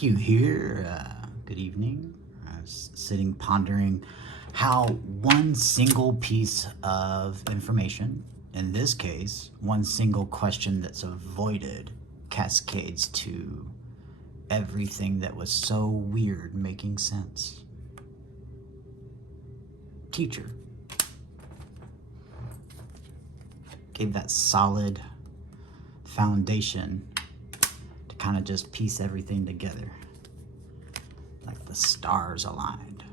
Q here. Good evening. I was sitting pondering how one single piece of information, in this case, one single question that's avoided, cascades to everything that was so weird making sense. Teacher gave that solid foundation to kind of just piece everything together, like the stars aligned.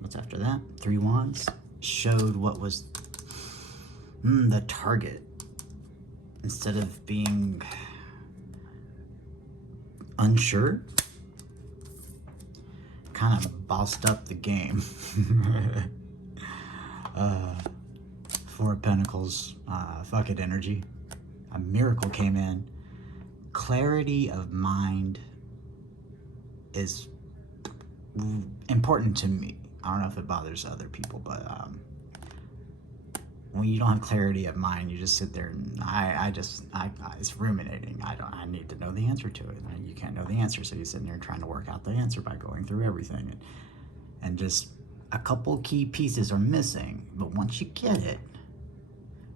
What's after that? 3 wands showed what was the target. Instead of being unsure, kind of bossed up the game. 4 of Pentacles, fuck it energy. A miracle came in. Clarity of mind is important to me. I don't know if it bothers other people, but when you don't have clarity of mind, you just sit there and it's ruminating. I need to know the answer to it. And you can't know the answer, so you're sitting there trying to work out the answer by going through everything. And just a couple key pieces are missing, but once you get it,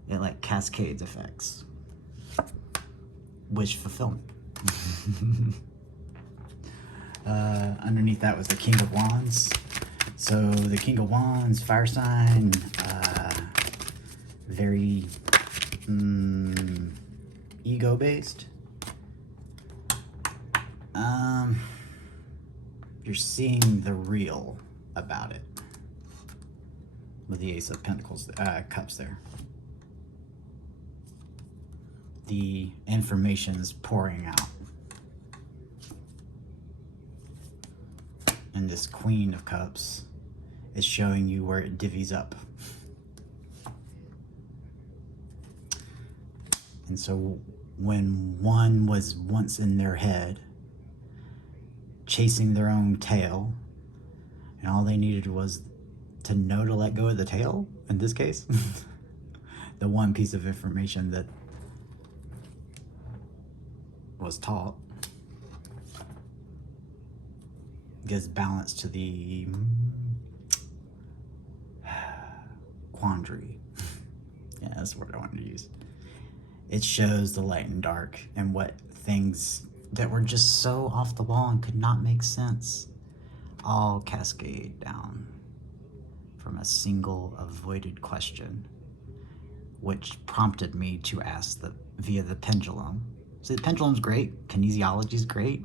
it like cascades effects. Wish fulfillment. Underneath that was the King of Wands. So the King of Wands, fire sign, very ego-based. You're seeing the real about it with the Ace of Pentacles, Cups there. The information is pouring out. And this Queen of Cups is showing you where it divvies up. And so when one was once in their head, chasing their own tail, and all they needed was to know to let go of the tail, in this case, the one piece of information that was taught gives balance to the quandary. Yeah, that's the word I wanted to use. It shows the light and dark and what things that were just so off the wall and could not make sense all cascade down from a single avoided question, which prompted me to ask via the pendulum. So the pendulum's great, kinesiology's great.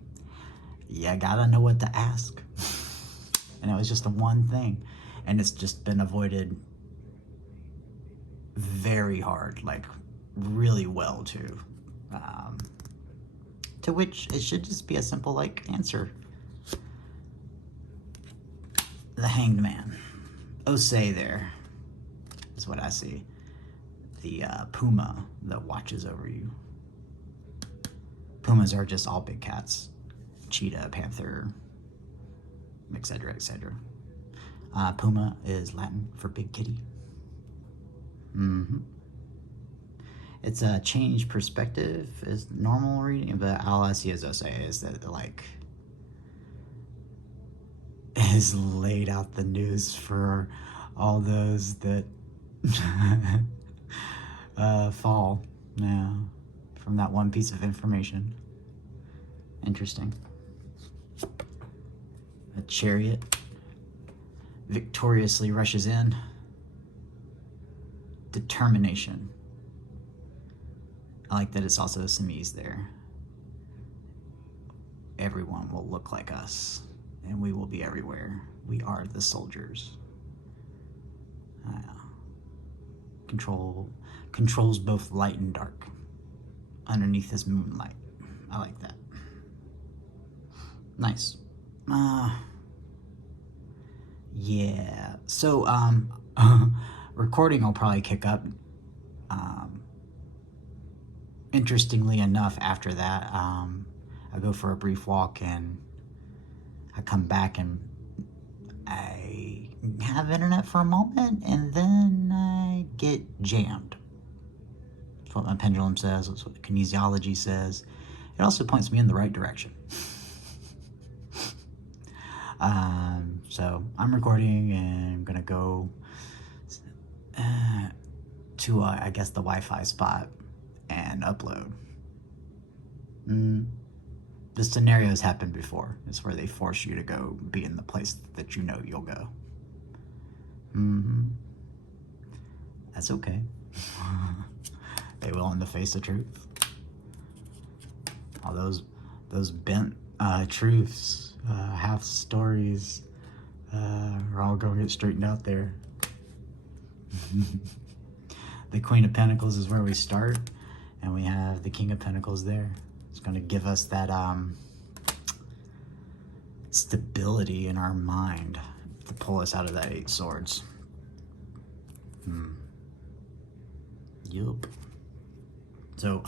You gotta know what to ask. And it was just the one thing. And it's just been avoided very hard, like really well too. To which it should just be a simple like answer. The Hanged Man. Osei there is what I see. The puma that watches over you. Pumas are just all big cats. Cheetah, panther, etc., etc. Puma is Latin for big kitty. It's a change perspective is normal reading, but all I see as Osei is that like is laid out the news for all those that fall now from that one piece of information. Interesting. A chariot victoriously rushes in. Determination. I like that it's also some ease there. Everyone will look like us, and we will be everywhere. We are the soldiers. Controls both light and dark. Underneath this moonlight. I like that. Nice. Yeah. So, recording will probably kick up. Interestingly enough, after that, I go for a brief walk and I come back and I have internet for a moment and then I get jammed. That's what my pendulum says. That's what kinesiology says. It also points me in the right direction. So I'm recording and I'm gonna go to, I guess, the Wi-Fi spot and upload. The scenarios happened before. It's where they force you to go be in the place that you know you'll go. That's okay. They will in the face of truth. All those bent truths, half stories, are all going to get straightened out there. The Queen of Pentacles is where we start, and we have the King of Pentacles there. It's going to give us that stability in our mind to pull us out of that 8 swords. Yup. So,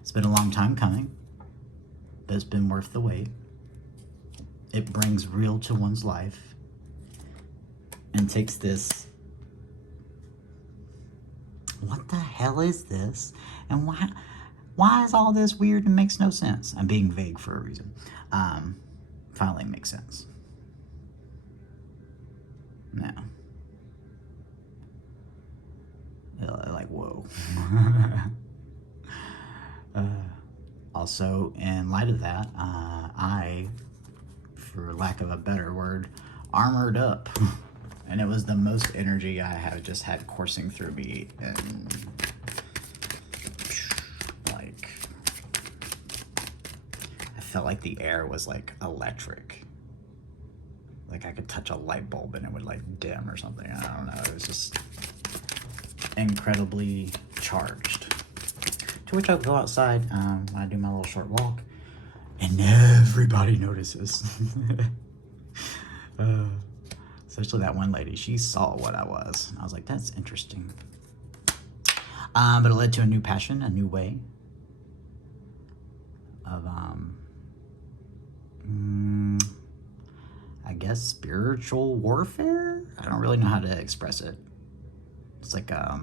it's been a long time coming, but it's been worth the wait. It brings real to one's life and takes this, what the hell is this? And why is all this weird and makes no sense? I'm being vague for a reason. Finally makes sense. Now, like, whoa. Also, in light of that, I, for lack of a better word, armored up. And it was the most energy I have just had coursing through me, and like, I felt like the air was like electric. Like I could touch a light bulb and it would like dim or something. I don't know. It was just incredibly charged. To which I'll go outside when I do my little short walk, and everybody notices. Especially that one lady. She saw what I was. I was like, that's interesting. But it led to a new passion, a new way of, I guess, spiritual warfare? I don't really know how to express it. It's like, a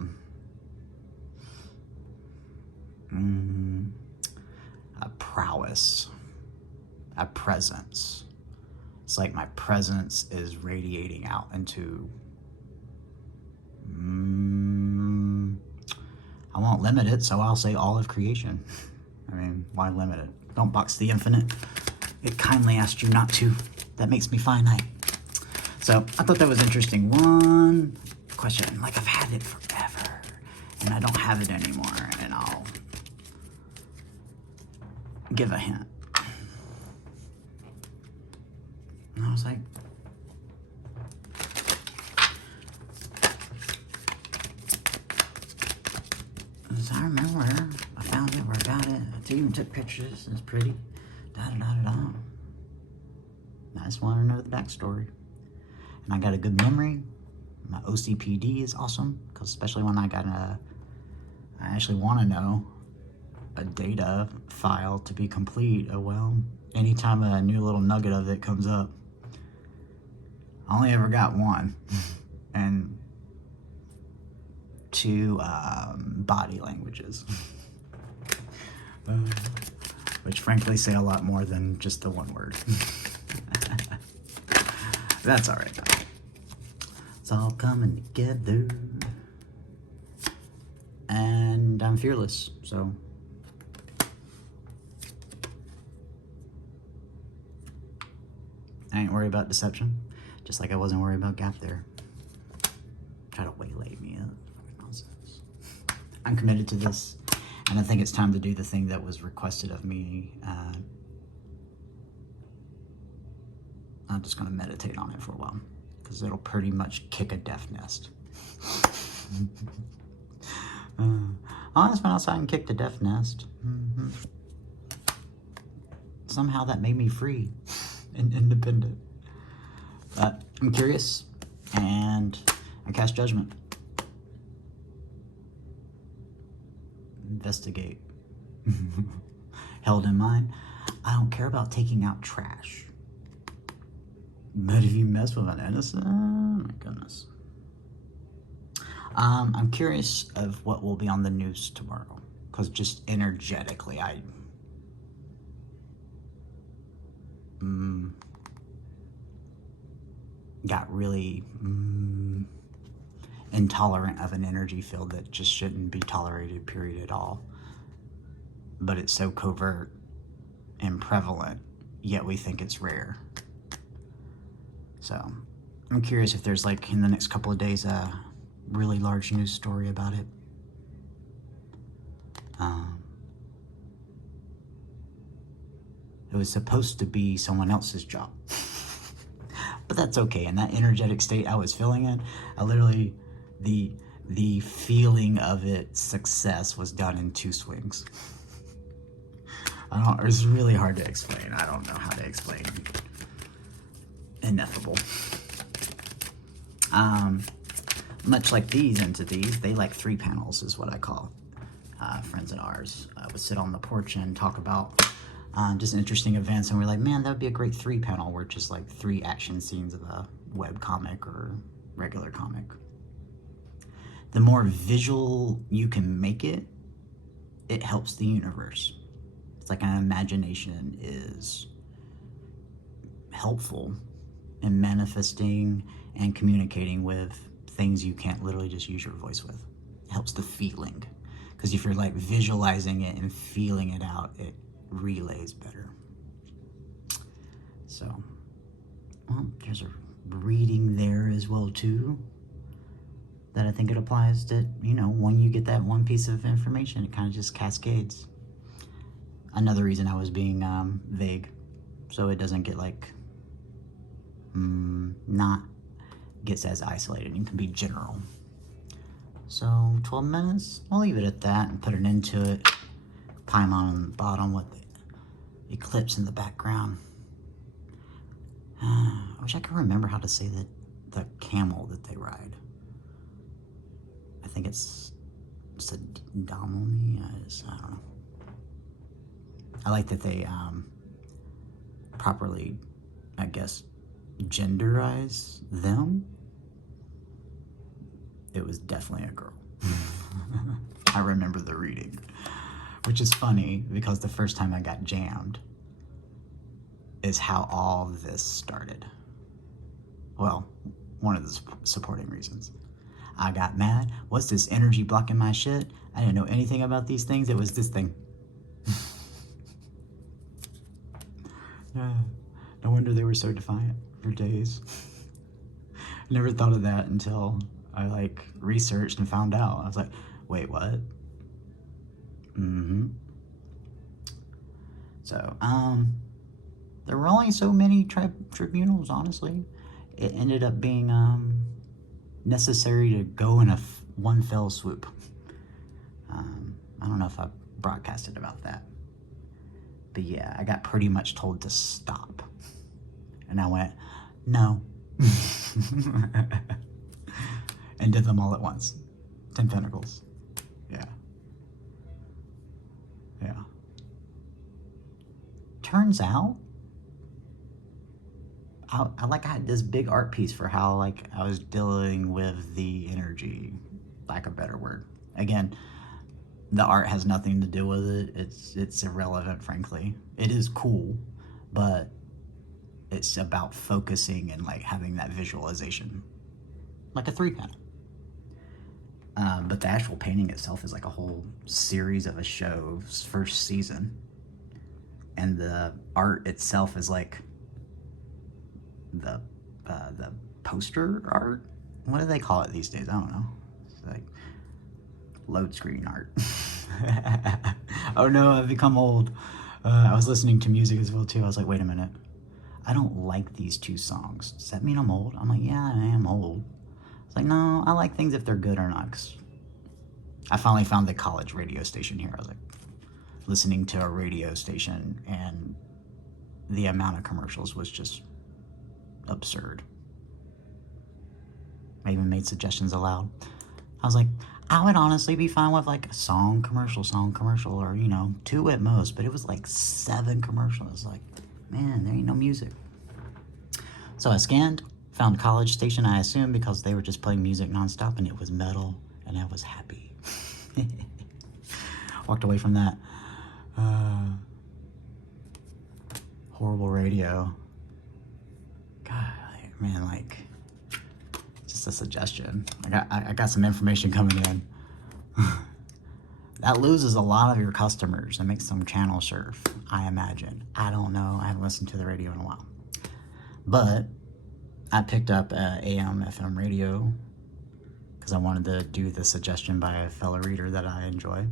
prowess, a presence. It's like my presence is radiating out into, I won't limit it, so I'll say all of creation. I mean, why limit it? Don't box the infinite. It kindly asked you not to. That makes me finite. So I thought that was interesting. One question, like I've had it forever, and I don't have it anymore, and I'll give a hint. And I was like, as I remember, I found it where I got it. I even took pictures. It's pretty. Da-da-da-da-da. I just want to know the backstory. And I got a good memory. My OCPD is awesome, because especially when I actually want to know a data file to be complete. Oh well, anytime a new little nugget of it comes up. I only ever got one, and 2 body languages, which frankly say a lot more than just the one word. That's all right though. It's all coming together, and I'm fearless, so I ain't worried about deception. Just like I wasn't worried about gap there. Try to waylay me up. Nonsense. I'm committed to this, and I think it's time to do the thing that was requested of me. I'm just going to meditate on it for a while, because it'll pretty much kick a death nest. I just went outside and kicked a death nest. Somehow that made me free and independent. But I'm curious, and I cast judgment. Investigate. Held in mind, I don't care about taking out trash. But if you mess with an innocent, oh my goodness. I'm curious of what will be on the news tomorrow, because just energetically, got really intolerant of an energy field that just shouldn't be tolerated, period, at all. But it's so covert and prevalent, yet we think it's rare. So I'm curious if there's, like, in the next couple of days, a really large news story about it. It was supposed to be someone else's job. But that's okay. In that energetic state I was feeling in, I literally, the feeling of its success was done in 2 swings. It's really hard to explain. I don't know how to explain. Ineffable. Much like these entities, they like 3 panels is what I call friends of ours. Would sit on the porch and talk about just interesting events, and we're like, man, that would be a great 3 panel where it's just like 3 action scenes of a web comic or regular comic. The more visual you can make it, it helps the universe. It's like an imagination is helpful in manifesting and communicating with things you can't literally just use your voice with. It helps the feeling. Because if you're like visualizing it and feeling it out, it relays better. So, well, there's a reading there as well too, that I think it applies to, you know, when you get that one piece of information, it kind of just cascades. Another reason I was being vague, so it doesn't get like, not gets as isolated and can be general. So 12 minutes, I'll leave it at that and put it into it. Paimon on the bottom with the eclipse in the background. I wish I could remember how to say the camel that they ride. I think it's a Domini. I don't know. I like that they properly, I guess, genderize them. It was definitely a girl. I remember the reading, which is funny because the first time I got jammed is how all this started. Well, one of the supporting reasons. I got mad. What's this energy blocking my shit? I didn't know anything about these things. It was this thing. No wonder they were so defiant for days. Never thought of that until I like researched and found out. I was like, wait, what? So, there were only so many tribunals, honestly. It ended up being necessary to go in one fell swoop. I don't know if I broadcasted about that. But yeah, I got pretty much told to stop. And I went, no. And did them all at once. 10 Pentacles. Yeah. Yeah. Turns out, I had this big art piece for how like I was dealing with the energy, lack of a better word. Again, the art has nothing to do with it. It's irrelevant, frankly. It is cool, but it's about focusing and like having that visualization, like a 3 panel. But the actual painting itself is like a whole series of a show's first season, and the art itself is like the poster art. What do they call it these days? I don't know. It's like load screen art. Oh no, I've become old. I was listening to music as well too. I was like, wait a minute, I don't like these 2 songs. Does that mean I'm old? I'm like, yeah, I am old. It's like, no, I like things if they're good or not. 'Cause I finally found the college radio station here. I was like listening to a radio station, and the amount of commercials was just absurd. I even made suggestions aloud. I was like, I would honestly be fine with like a song commercial, or, you know, 2 at most, but it was like 7 commercials. Like, man, there ain't no music. So I scanned, found college station, I assume, because they were just playing music nonstop, and it was metal, and I was happy. Walked away from that. Horrible radio. God, man, like, just a suggestion. I got some information coming in. That loses a lot of your customers and makes them channel surf, I imagine. I don't know. I haven't listened to the radio in a while. But I picked up AM, FM radio because I wanted to do the suggestion by a fellow reader that I enjoy,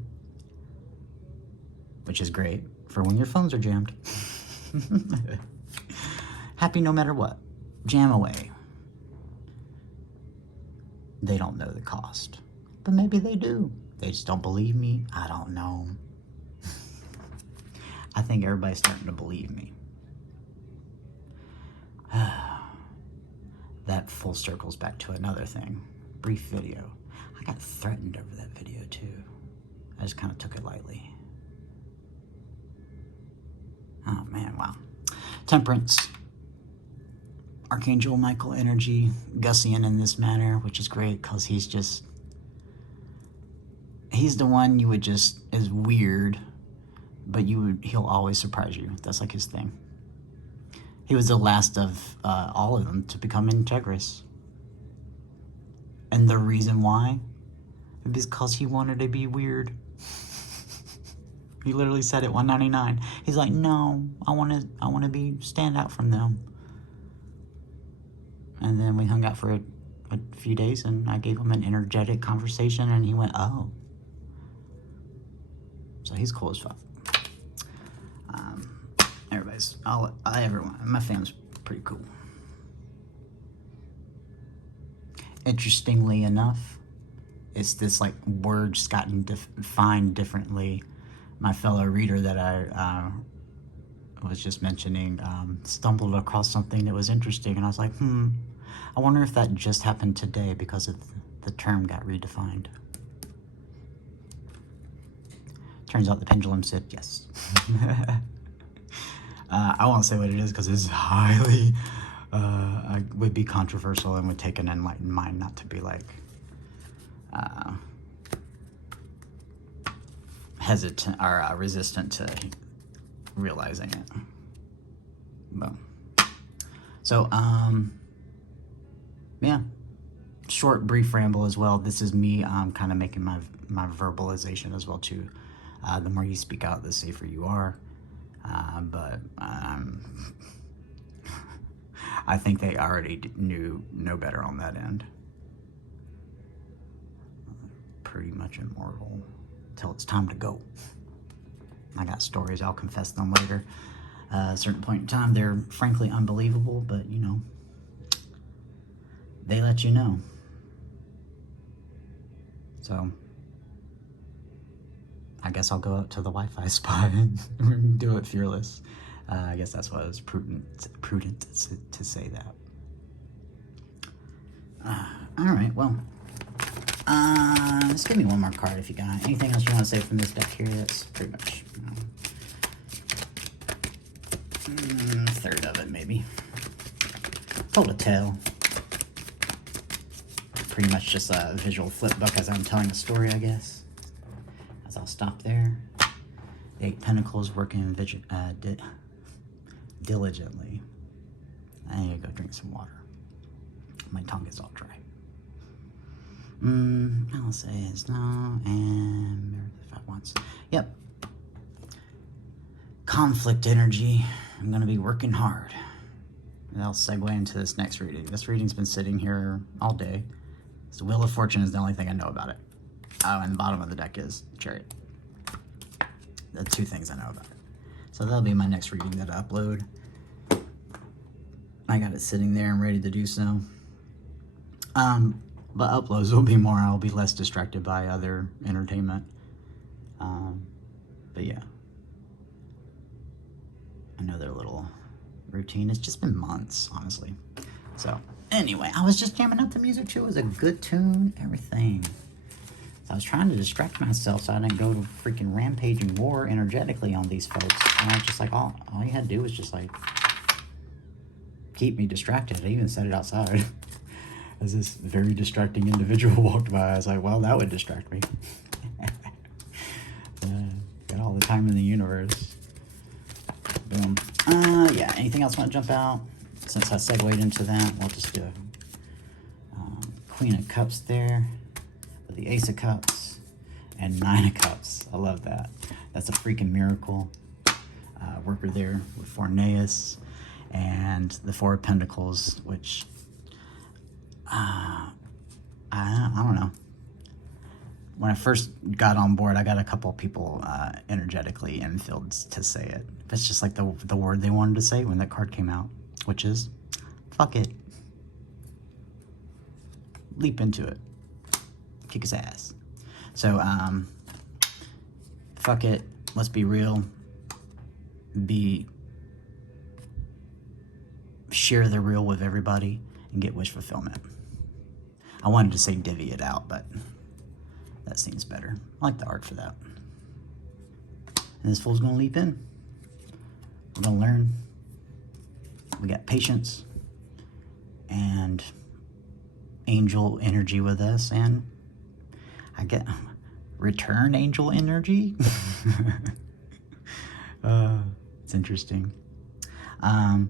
which is great for when your phones are jammed. Happy no matter what. Jam away. They don't know the cost, but maybe they do. They just don't believe me. I don't know. I think everybody's starting to believe me. That full circles back to another thing. Brief video. I got threatened over that video too. I just kind of took it lightly. Oh man, wow. Temperance. Archangel Michael energy, Gussian in this manner, which is great because he's the one you would just, is weird, but he'll always surprise you. That's like his thing. He was the last of all of them to become integrous. And the reason why is because he wanted to be weird. He literally said it 199. He's like, no, I want to stand out from them. And then we hung out for a few days, and I gave him an energetic conversation, and he went, oh. So he's cool as fuck. Everyone, my family's pretty cool. Interestingly enough, it's this like word just gotten defined differently. My fellow reader that I was just mentioning stumbled across something that was interesting, and I was like, I wonder if that just happened today because the term got redefined. Turns out the pendulum said yes. I won't say what it is because it's highly, would be controversial and would take an enlightened mind not to be like hesitant or resistant to realizing it. Boom. So, yeah, short, brief ramble as well. This is me kind of making my verbalization as well too. The more you speak out, the safer you are. But I think they already know better on that end. Pretty much immortal until it's time to go. I got stories, I'll confess them later. At a certain point in time, they're frankly unbelievable, but you know, they let you know. So I guess I'll go out to the Wi-Fi spot and do it fearless. I guess that's why it was prudent to say that. All right, well, just give me one more card if you got anything else you want to say from this deck here. That's pretty much a third of it, maybe. Told a tale. Pretty much just a visual flip book as I'm telling a story, I guess. As I'll stop there. The 8 Pentacles working diligently. I need to go drink some water. My tongue is all dry. I'll say it's no, and mirror the 5 Wands. Yep. Conflict energy. I'm going to be working hard. And I'll segue into this next reading. This reading's been sitting here all day. The Wheel of Fortune is the only thing I know about it. Oh, and the bottom of the deck is Chariot. The 2 things I know about it. So that'll be my next reading that I upload. I got it sitting there and ready to do so. But uploads will be more. I'll be less distracted by other entertainment. But yeah. Another little routine. It's just been months, honestly. So anyway, I was just jamming up the music too. It was a good tune, everything. So I was trying to distract myself so I didn't go to freaking rampaging war energetically on these folks. And I was just like, all you had to do was just like keep me distracted. I even said it outside. As this very distracting individual walked by, I was like, well, that would distract me. Got all the time in the universe. Boom. Yeah. yeah, anything else want to jump out? Since I segued into that, we'll just do a Queen of Cups there with the Ace of Cups and 9 of Cups. I love that. That's a freaking miracle. Worker there with Harmonious and the 4 of Pentacles, which I don't know. When I first got on board, I got a couple of people energetically infilled to say it. It's just like the word they wanted to say when that card came out, which is, fuck it. Leap into it. Kick his ass. So, fuck it. Let's be real. Share the real with everybody and get wish fulfillment. I wanted to say divvy it out, but that seems better. I like the art for that. And this fool's gonna leap in. We're gonna learn. We got patience and angel energy with us, and I get return angel energy. It's interesting. Yeah,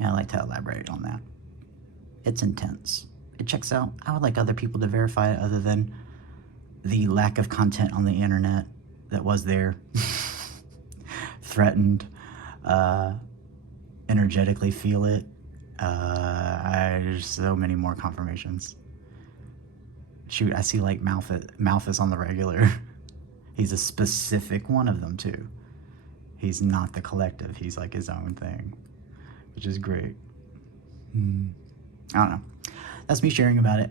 I'd like to elaborate on that. It's intense. It checks out. I would like other people to verify it other than the lack of content on the internet that was there. Threatened. Energetically feel it. There's so many more confirmations. Shoot, I see like Malthus on the regular. He's a specific one of them too. He's not the collective. He's like his own thing, which is great. I don't know. That's me sharing about it.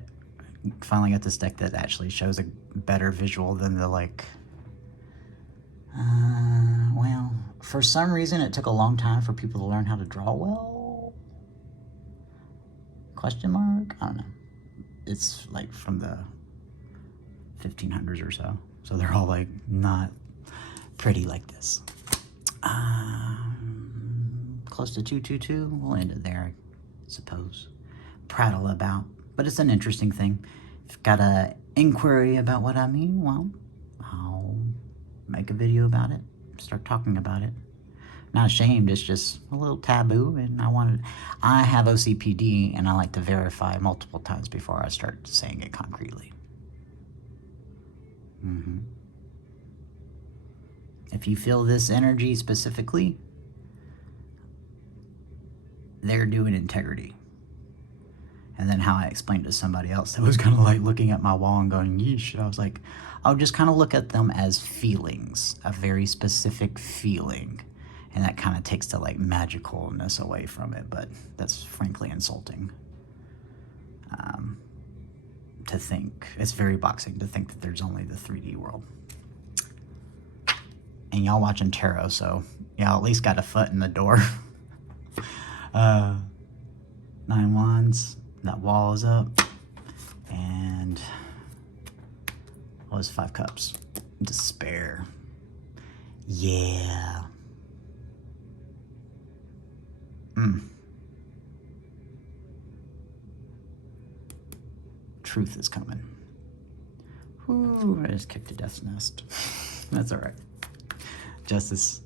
Finally got this deck that actually shows a better visual than the like... well, for some reason it took a long time for people to learn how to draw well. Question mark? I don't know. It's like from the 1500s or so. So they're all like not pretty like this. Close to 222. We'll end it there, I suppose. Prattle about, but it's an interesting thing. If you've got an inquiry about what I mean, well, I'll make a video about it, start talking about it. Not ashamed, it's just a little taboo, and I have OCPD, and I like to verify multiple times before I start saying it concretely. If you feel this energy specifically, they're doing integrity. And then how I explained to somebody else that was kind of like looking at my wall and going, yeesh. I was like, I'll just kind of look at them as feelings, a very specific feeling. And that kind of takes the like magicalness away from it, but that's frankly insulting. To think, it's very boxing to think that there's only the 3D world. And y'all watching tarot, so y'all at least got a foot in the door. 9 wands, that wall is up, and what was 5 cups? Despair. Yeah. Truth is coming. Whew, I just kicked a death's nest. That's all right. Justice.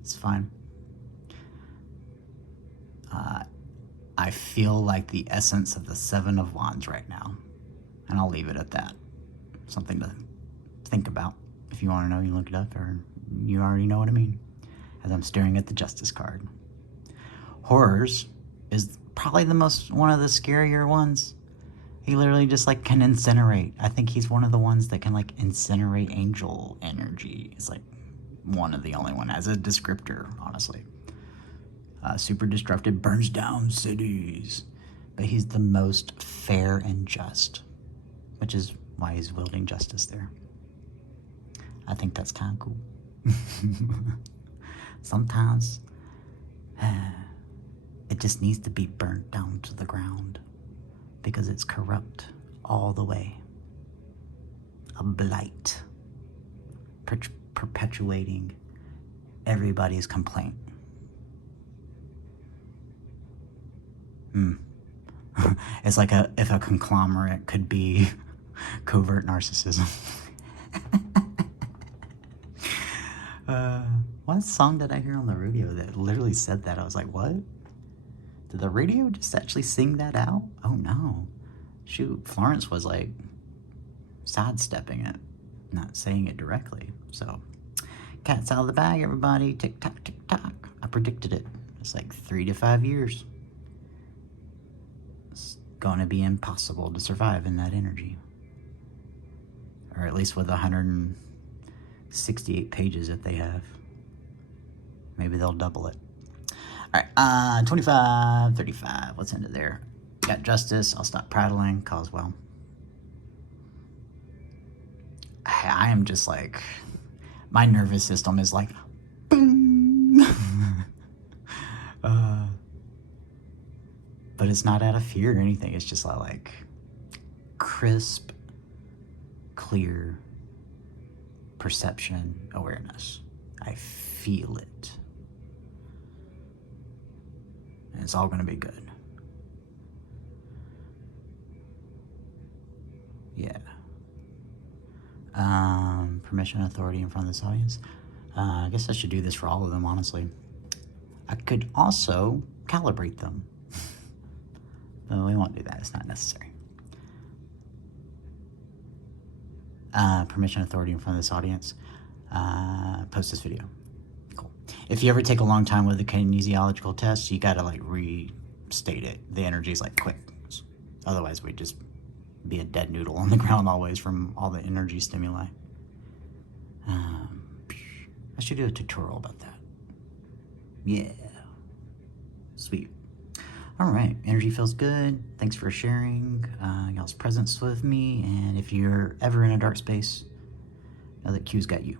It's fine. I feel like the essence of the 7 of Wands right now. And I'll leave it at that. Something to think about. If you want to know, you look it up, or you already know what I mean. As I'm staring at the Justice card. Horrors is probably one of the scarier ones. He literally just like can incinerate. I think he's one of the ones that can like incinerate angel energy. It's like one of the only one as a descriptor, honestly. Super destructive, burns down cities. But he's the most fair and just, which is why he's wielding justice there. I think that's kind of cool. Sometimes it just needs to be burnt down to the ground because it's corrupt all the way. A blight, perpetuating everybody's complaint. It's like if a conglomerate could be covert narcissism. What song did I hear on the radio that literally said that? I was like, what? Did the radio just actually sing that out? Oh no. Shoot, Florence was like sidestepping it, not saying it directly. So, cat's out of the bag, everybody. Tick tock, tick tock. I predicted it. It's like 3 to 5 years. It's going to be impossible to survive in that energy. Or at least with 168 pages that they have. Maybe they'll double it. All right, 25, 35. What's into there? Got justice. I'll stop prattling, cause, well, I am just like, my nervous system is like, boom. But it's not out of fear or anything. It's just like crisp, clear perception, awareness. I feel it. And it's all going to be good. Yeah. Permission and authority in front of this audience. I guess I should do this for all of them, honestly. I could also calibrate them. But we won't do that. It's not necessary. Permission and authority in front of this audience. Post this video. Cool. If you ever take a long time with a kinesiological test, you gotta like restate it. The energy's like quick. Otherwise, we'd just be a dead noodle on the ground always from all the energy stimuli. I should do a tutorial about that. Yeah. Sweet. All right. Energy feels good. Thanks for sharing y'all's presence with me. And if you're ever in a dark space, know that Q's got you.